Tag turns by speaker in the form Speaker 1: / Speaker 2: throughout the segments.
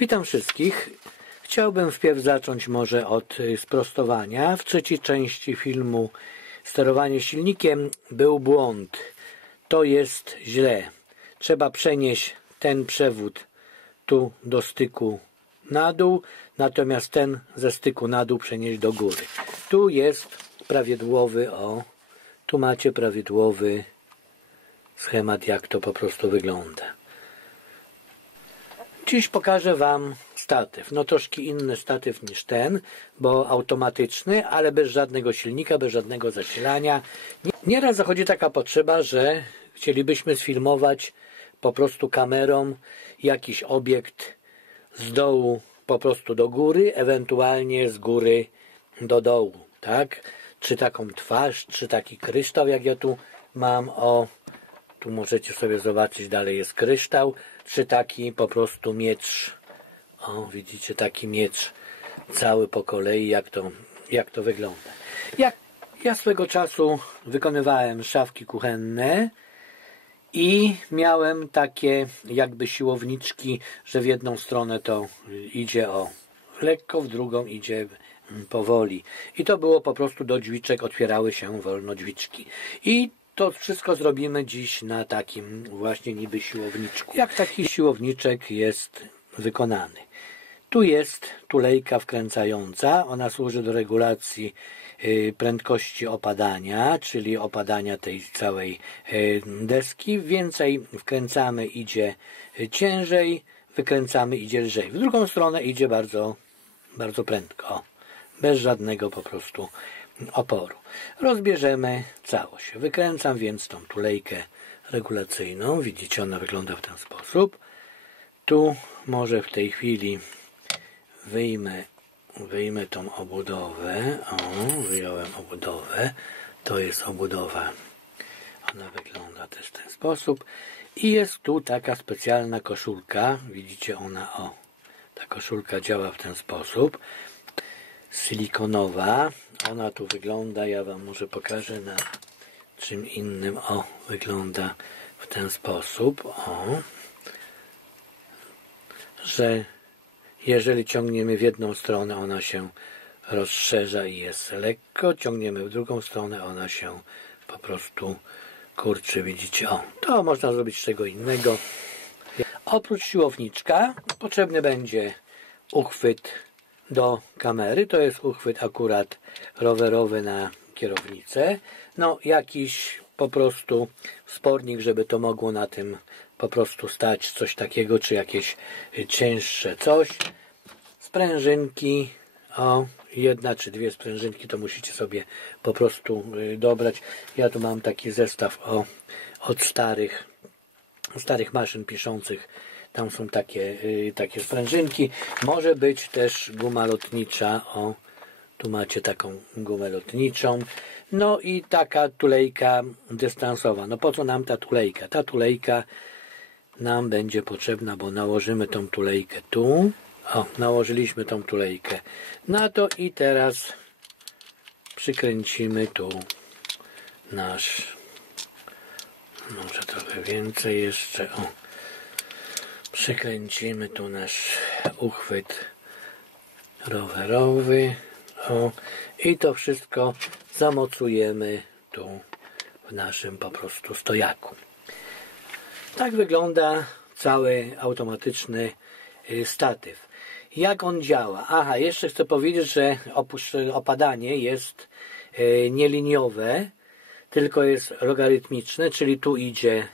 Speaker 1: Witam wszystkich. Chciałbym wpierw zacząć może od y, sprostowania. W trzeciej części filmu Sterowanie silnikiem był błąd. To jest źle. Trzeba przenieść ten przewód tu do styku na dół, natomiast ten ze styku na dół przenieść do góry. Tu jest prawidłowy, o, tu macie prawidłowy schemat, jak to po prostu wygląda. Dziś pokażę Wam statyw. No troszkę inny statyw niż ten, bo automatyczny, ale bez żadnego silnika, bez żadnego zasilania. Nieraz zachodzi taka potrzeba, że chcielibyśmy sfilmować po prostu kamerą jakiś obiekt z dołu po prostu do góry, ewentualnie z góry do dołu, tak? Czy taką twarz, czy taki kryształ, jak ja tu mam, o, tu możecie sobie zobaczyć, dalej jest kryształ, czy taki po prostu miecz, o, widzicie, taki miecz cały po kolei, jak to, jak to wygląda. Jak ja swego czasu wykonywałem szafki kuchenne, i miałem takie jakby siłowniczki, że w jedną stronę to idzie o lekko, w drugą idzie powoli. I to było po prostu do drzwiczek, otwierały się wolno drzwiczki. I to wszystko zrobimy dziś na takim właśnie niby siłowniczku. Jak taki siłowniczek jest wykonany. Tu jest tulejka wkręcająca. Ona służy do regulacji y, prędkości opadania, czyli opadania tej całej y, deski. Więcej wkręcamy idzie ciężej, wykręcamy idzie lżej. W drugą stronę idzie bardzo, bardzo prędko, bez żadnego po prostu oporu. Rozbierzemy całość. Wykręcam więc tą tulejkę regulacyjną. Widzicie, ona wygląda w ten sposób. Tu może w tej chwili wyjmę, wyjmę tą obudowę. O, wyjąłem obudowę. To jest obudowa. Ona wygląda też w ten sposób. I jest tu taka specjalna koszulka. Widzicie, ona, o, ta koszulka działa w ten sposób. Silikonowa. Ona tu wygląda, ja Wam może pokażę na czym innym. O, wygląda w ten sposób. O, że jeżeli ciągniemy w jedną stronę, ona się rozszerza i jest lekko. Ciągniemy w drugą stronę, ona się po prostu kurczy. Widzicie, o, to można zrobić z czego innego. Oprócz siłowniczka potrzebny będzie uchwyt do kamery. To jest uchwyt akurat rowerowy na kierownicę. No, jakiś po prostu spornik, żeby to mogło na tym po prostu stać coś takiego, czy jakieś cięższe coś. Sprężynki, o, jedna czy dwie sprężynki to musicie sobie po prostu y, dobrać. Ja tu mam taki zestaw o, od starych, starych maszyn piszących. Tam są takie, y, takie sprężynki. Może być też guma lotnicza, o, tu macie taką gumę lotniczą. No i taka tulejka dystansowa. No po co nam ta tulejka? Ta tulejka nam będzie potrzebna, bo nałożymy tą tulejkę tu. O, nałożyliśmy tą tulejkę na to i teraz przykręcimy tu nasz może trochę więcej jeszcze o przykręcimy tu nasz uchwyt rowerowy o i to wszystko zamocujemy tu w naszym po prostu stojaku tak wygląda cały automatyczny y, statyw. Jak on działa? Aha, jeszcze chcę powiedzieć, że opadanie jest y, nieliniowe, tylko jest logarytmiczne, czyli tu idzie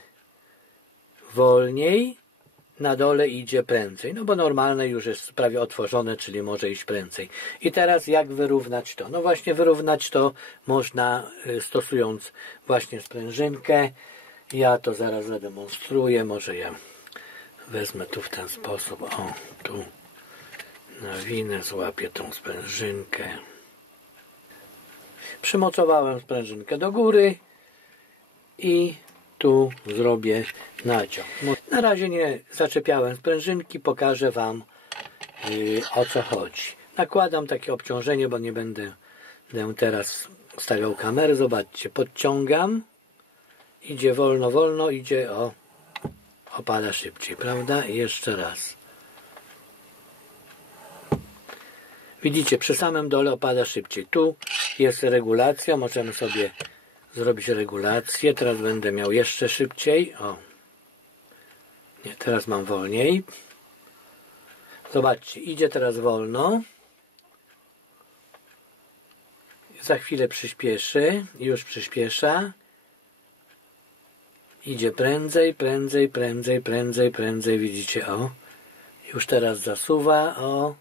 Speaker 1: wolniej, na dole idzie prędzej. No bo normalne już jest prawie otworzone, czyli może iść prędzej. I teraz jak wyrównać to? No właśnie wyrównać to można y, stosując właśnie sprężynkę, ja to zaraz zademonstruję. Może ja wezmę tu w ten sposób. O, tu nawinę, złapię tą sprężynkę. Przymocowałem sprężynkę do góry i tu zrobię naciąg. Na razie nie zaczepiałem sprężynki, pokażę Wam yy, o co chodzi. Nakładam takie obciążenie, bo nie będę, będę teraz stawiał kamery. Zobaczcie, podciągam idzie wolno, wolno, idzie o opada szybciej, prawda? I jeszcze raz. Widzicie, przy samym dole opada szybciej. Tu jest regulacja, możemy sobie zrobić regulację. Teraz będę miał jeszcze szybciej. O. Nie, teraz mam wolniej. Zobaczcie, idzie teraz wolno. Za chwilę przyspieszy. Już przyspiesza. Idzie prędzej, prędzej, prędzej, prędzej, prędzej. Widzicie, o. Już teraz zasuwa, o.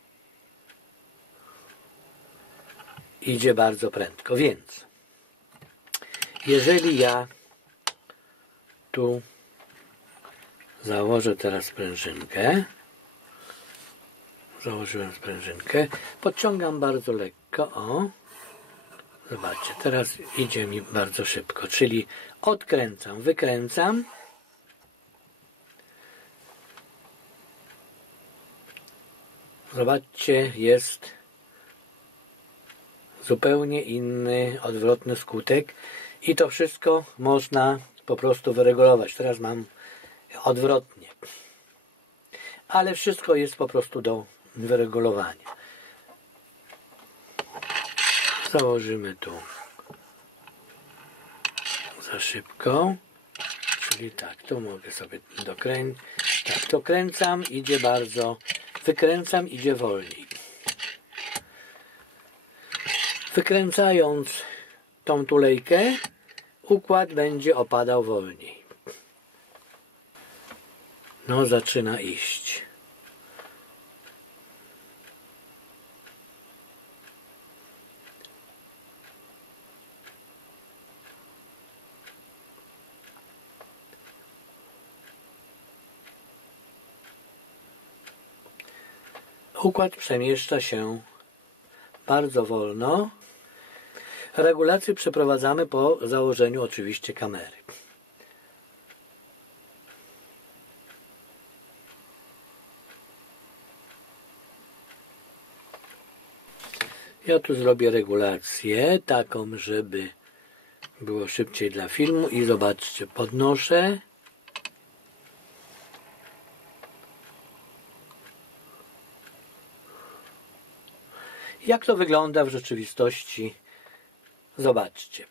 Speaker 1: Idzie bardzo prędko, więc jeżeli ja tu założę teraz sprężynkę, założyłem sprężynkę, podciągam bardzo lekko, o, zobaczcie, teraz idzie mi bardzo szybko, czyli odkręcam, wykręcam, zobaczcie, jest zupełnie inny, odwrotny skutek i to wszystko można po prostu wyregulować. Teraz mam odwrotnie. Ale wszystko jest po prostu do wyregulowania. Założymy tu za szybko. Czyli tak, tu mogę sobie dokręcić. Tak, to kręcam, idzie bardzo. Wykręcam, idzie wolniej. Wykręcając tą tulejkę, układ będzie opadał wolniej. No, zaczyna iść. Układ przemieszcza się bardzo wolno. Regulacje przeprowadzamy po założeniu oczywiście kamery. Ja tu zrobię regulację taką, żeby było szybciej dla filmu i zobaczcie, podnoszę Jak to wygląda w rzeczywistości? Zobaczcie.